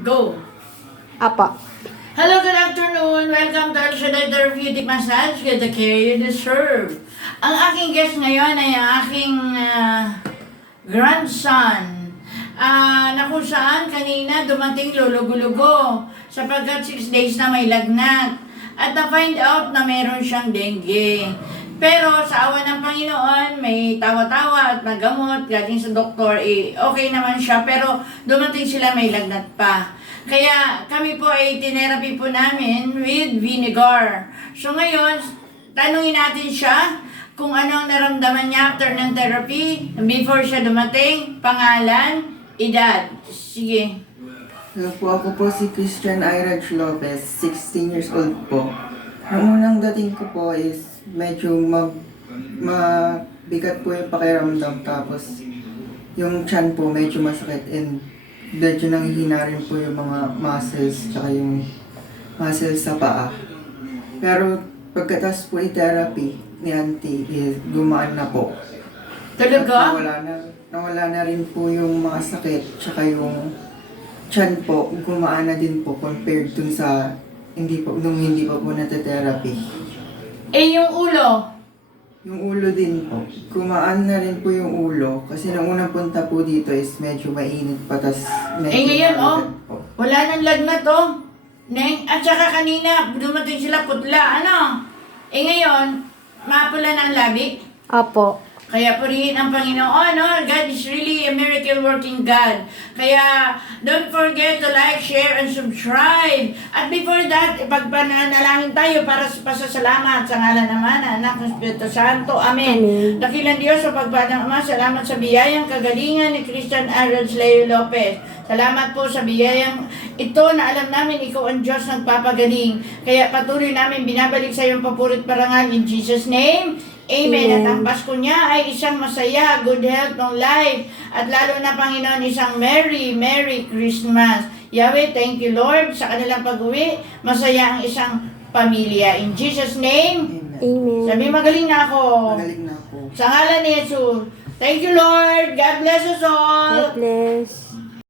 Go! Apa. Hello, good afternoon! Welcome to El Shaddai Therapeutic Massage. Get the care you deserve. Ang aking guest ngayon ay ang aking grandson. Na kung saan kanina dumating lulugo-lugo sapagkat 6 days na may lagnat. At na-find out na meron siyang dengue. Pero sa awa ng Panginoon, may tawa-tawa at nagamot galing sa doktor, okay naman siya. Pero dumating sila may lagnat pa. Kaya kami po ay tinerapy po namin with vinegar. So ngayon, tanungin natin siya kung ano ang naramdaman niya after ng therapy, before siya dumating, pangalan, edad. Sige. Hello po, ako po si Christian Iraj Lopez, 16 years old po. Ang unang dating ko po is medyo mabigat po yung pakiramdam, tapos yung tiyan po medyo masakit and medyo nanghihina rin po yung mga muscles tsaka yung muscles sa paa. Pero pagkatas po i-therapy ni auntie is gumaan na po. Talaga? Nawala na rin po yung mga sakit tsaka yung tiyan po, gumaan na din po compared dun sa nung hindi pa po nata-therapy. Yung ulo? Yung ulo din po. Gumaan na rin po yung ulo kasi nang unang punta po dito is medyo mainit pa, tas medyo Ngayon, mabigat po. wala nang lagnat, Neng, at saka kanina, dumating sila putla, ngayon, mapula ng labi. Apo. Kaya purihin ang Panginoon, God is really a miracle working God. Kaya don't forget to like, share, and subscribe. At before that, ipagpanalangin tayo para sa pasasalamat sa ngalan ng Ama, Anak, ng Espiritu Santo. Amen. Amen. Dakilang Diyos sa pagpadang Ama, salamat sa biyayang kagalingan ni Christian Iraj Lopez. Salamat po sa biyayang ito na alam namin ikaw ang Diyos nagpapagaling. Kaya patuloy namin binabalik sa iyong papurit parangal in Jesus' name. Amen. At ang Pasko niya ay isang masaya, good health ng life. At lalo na, Panginoon, isang Merry Christmas. Yahweh, thank you, Lord, sa kanilang pag-uwi. Masaya ang isang pamilya. In Jesus' name, Amen. Amen. sabi, magaling na ako. Magaling na po. Sa ngalan ni Jesus. Thank you, Lord. God bless us all. God bless.